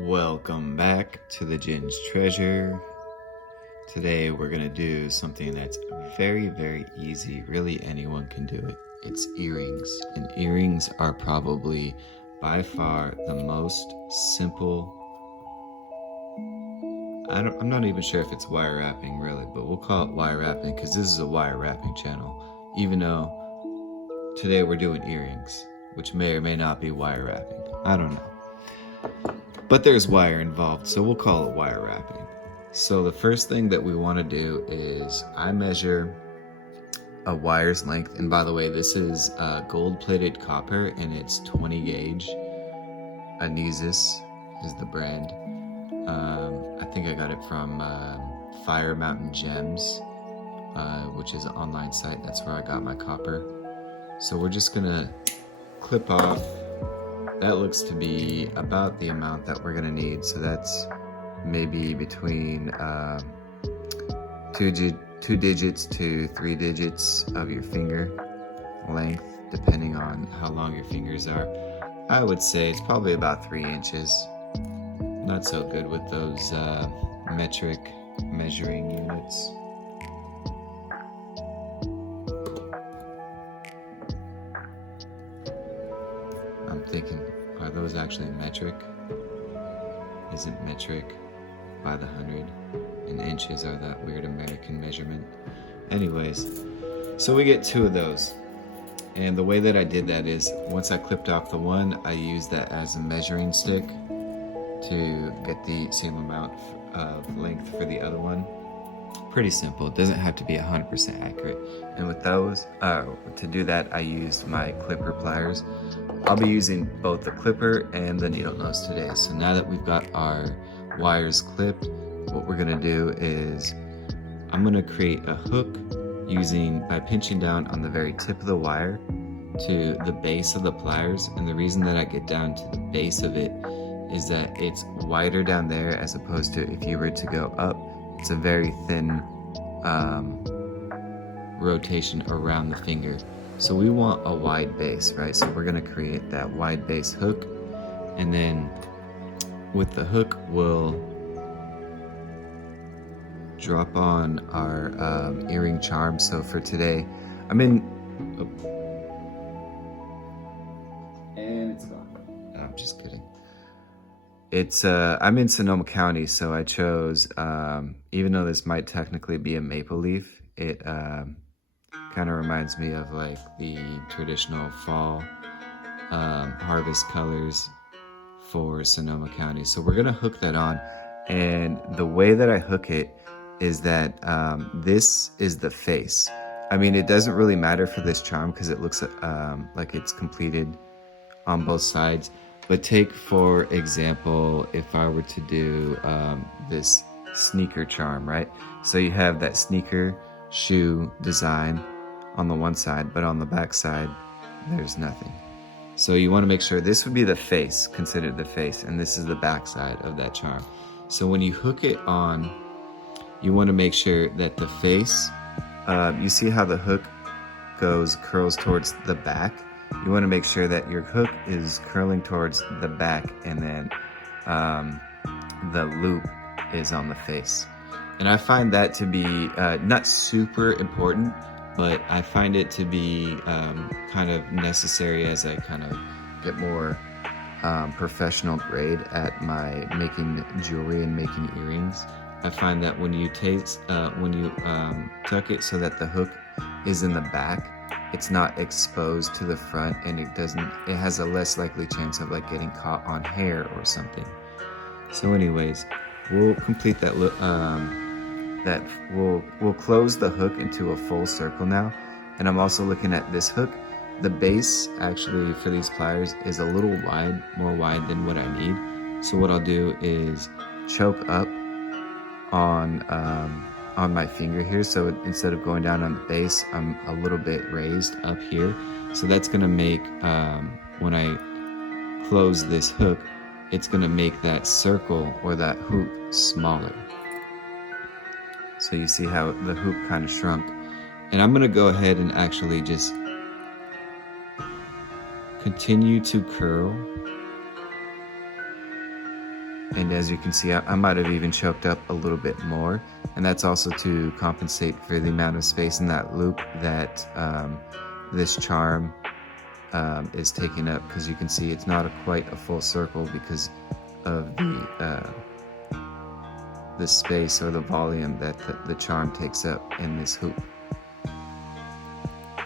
Welcome back to the Jin's Treasure. Today we're gonna do something that's very, very easy. Really, anyone can do it. It's earrings. And earrings are probably by far the most simple. I'm not even sure if it's wire wrapping really, but we'll call it wire wrapping because this is a wire wrapping channel. Even though today we're doing earrings, which may or may not be wire wrapping. I don't know. But there's wire involved, so we'll call it wire wrapping. So the first thing that we want to do is I measure a wire's length. And by the way, this is gold-plated copper and it's 20 gauge. Anesis is the brand. I think I got it from Fire Mountain Gems, which is an online site. That's where I got my copper. So we're just gonna clip off. That looks to be about the amount that we're gonna need. So that's maybe between 2 digits to 3 digits of your finger length, depending on how long your fingers are. I would say it's probably about 3 inches. Not so good with those metric measuring units. I'm thinking, are those actually metric? Isn't metric by the 100? And inches are that weird American measurement. Anyways, so we get 2 of those. And the way that I did that is, once I clipped off the one, I used that as a measuring stick to get the same amount of length for the other one. Pretty simple. It doesn't have to be 100% accurate. And with those, to do that, I used my clipper pliers. I'll be using both the clipper and the needle nose today. So now that we've got our wires clipped, what we're gonna do is I'm gonna create a hook by pinching down on the very tip of the wire to the base of the pliers. And the reason that I get down to the base of it is that it's wider down there as opposed to if you were to go up. It's a very thin rotation around the finger. So we want a wide base, right? So we're gonna create that wide base hook. And then with the hook, we'll drop on our earring charm. So for today, and it's gone. No, I'm just kidding. I'm in Sonoma County, so I chose, even though this might technically be a maple leaf, it kind of reminds me of like the traditional fall harvest colors for Sonoma County. So we're gonna hook that on, and the way that I hook it is that this is the face. I mean, it doesn't really matter for this charm because it looks like it's completed on both sides. But take, for example, if I were to do this sneaker charm, right? So you have that sneaker shoe design on the one side, but on the back side, there's nothing. So you want to make sure this would be the face, considered the face, and this is the back side of that charm. So when you hook it on, you want to make sure that the face, you see how the hook curls towards the back? You want to make sure that your hook is curling towards the back, and then the loop is on the face. And I find that to be not super important, but I find it to be kind of necessary as I kind of get more professional grade at my making jewelry and making earrings. I find that when you tuck it so that the hook is in the back, it's not exposed to the front, and it has a less likely chance of like getting caught on hair or something. So anyways, we'll complete that look. We'll close the hook into a full circle now. And I'm also looking at this hook. The base actually for these pliers is a little wide, more wide than what I need. So what I'll do is choke up on my finger here. So instead of going down on the base, I'm a little bit raised up here. So that's gonna make, when I close this hook, it's gonna make that circle or that hoop smaller. So you see how the hoop kind of shrunk. And I'm gonna go ahead and actually just continue to curl And as you can see, I might have even choked up a little bit more. And that's also to compensate for the amount of space in that loop that this charm is taking up, because you can see it's not quite a full circle because of the space or the volume that the charm takes up in this hoop.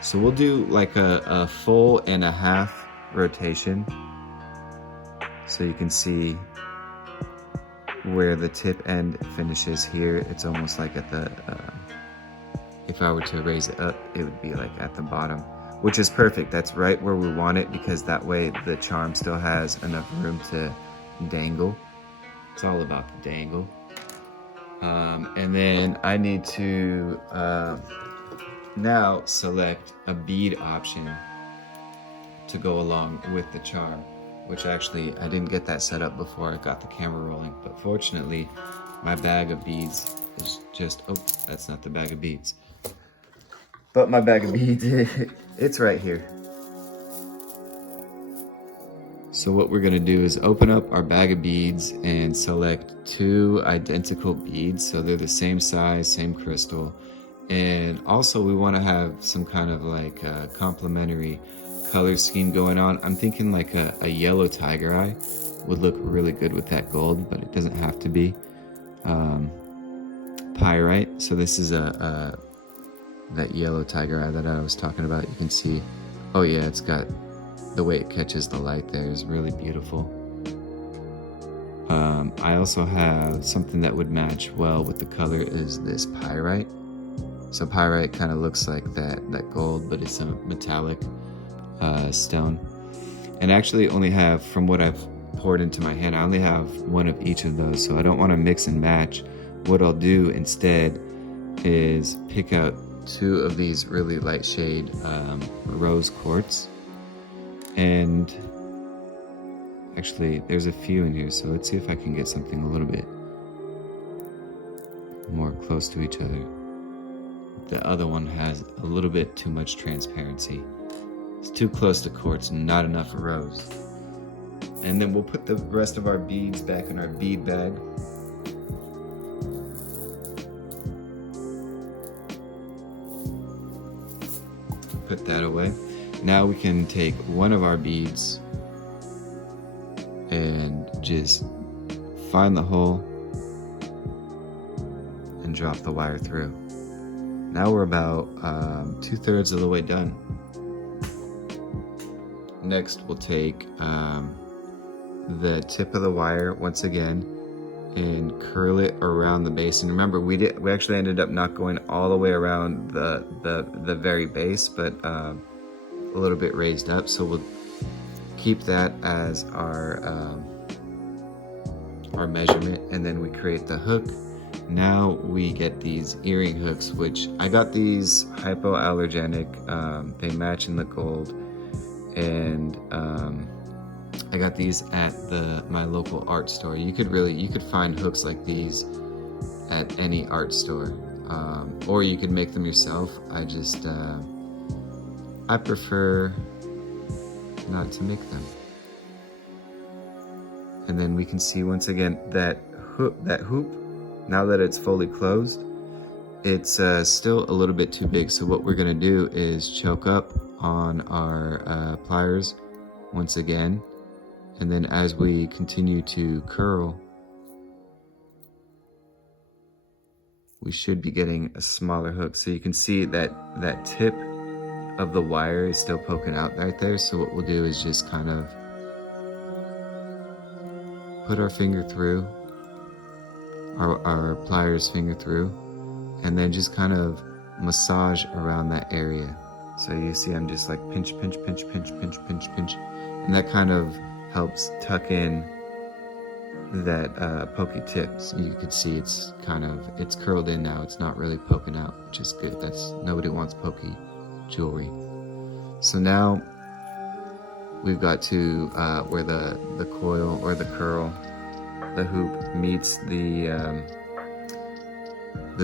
So we'll do like a full and a half rotation, so you can see where the tip end finishes here. It's almost like at the, if I were to raise it up, it would be like at the bottom, which is perfect. That's right where we want it, because that way the charm still has enough room to dangle. It's all about the dangle. And then I need to now select a bead option to go along with the charm, which actually I didn't get that set up before I got the camera rolling, but fortunately my bag of beads is just, oh, that's not the bag of beads. But my bag of beads, it's right here. So what we're gonna do is open up our bag of beads and select 2 identical beads. So they're the same size, same crystal. And also we wanna have some kind of like a complementary color scheme going on. I'm thinking like a yellow tiger eye would look really good with that gold, but it doesn't have to be. Pyrite, so this is that yellow tiger eye that I was talking about. You can see, oh yeah, it's got, the way it catches the light there is really beautiful. I also have something that would match well with the color, is this pyrite. So pyrite kind of looks like that gold, but it's a metallic stone. And I actually only have, from what I've poured into my hand, I only have 1 of each of those, so I don't want to mix and match. What I'll do instead is pick out 2 of these really light shade rose quartz. And actually there's a few in here, so let's see if I can get something a little bit more close to each other. The other one has a little bit too much transparency. It's too close to quartz and not enough rose. And then we'll put the rest of our beads back in our bead bag. Put that away. Now we can take one of our beads and just find the hole and drop the wire through. Now we're about 2/3 of the way done. Next we'll take the tip of the wire once again and curl it around the base. And remember, we actually ended up not going all the way around the very base, but a little bit raised up, so we'll keep that as our measurement. And then we create the hook. Now we get these earring hooks, which I got these hypoallergenic. They match in the gold, and I got these at my local art store. You could find hooks like these at any art store, or you could make them yourself. I prefer not to make them. And then we can see once again that hoop, now that it's fully closed, it's still a little bit too big. So what we're gonna do is choke up on our pliers once again. And then as we continue to curl, we should be getting a smaller hook. So you can see that tip of the wire is still poking out right there. So what we'll do is just kind of put our finger through, our pliers finger through, and then just kind of massage around that area. So you see I'm just like pinch, pinch, pinch, pinch, pinch, pinch, pinch. And that kind of helps tuck in that pokey tip. So you can see it's curled in now. It's not really poking out, which is good. Nobody wants pokey jewelry. So now we've got to where the coil or the curl, the hoop meets the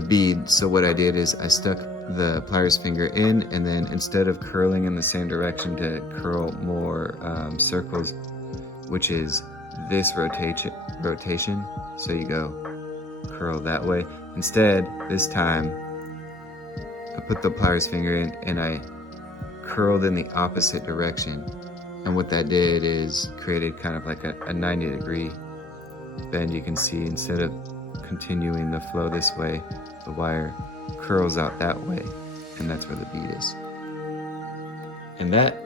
bead. So what I did is I stuck the pliers finger in, and then instead of curling in the same direction to curl more circles, which is this rotation, so you go curl that way. Instead, this time, I put the pliers finger in and I curled in the opposite direction. And what that did is created kind of like a 90-degree bend. You can see instead of continuing the flow this way, the wire curls out that way, and that's where the bead is. And that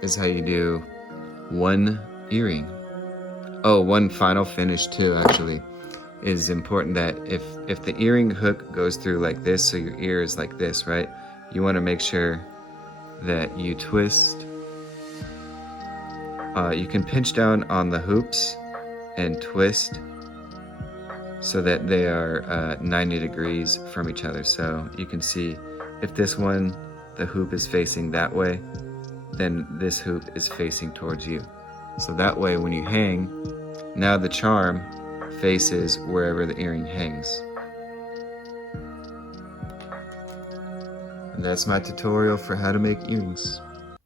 is how you do one earring. Oh, one final finish too, actually, is important that if the earring hook goes through like this, so your ear is like this, right? You want to make sure that you twist. You can pinch down on the hoops and twist so that they are 90 degrees from each other. So you can see if this one, the hoop is facing that way, then this hoop is facing towards you. So that way when you hang, now the charm faces wherever the earring hangs. And that's my tutorial for how to make earrings.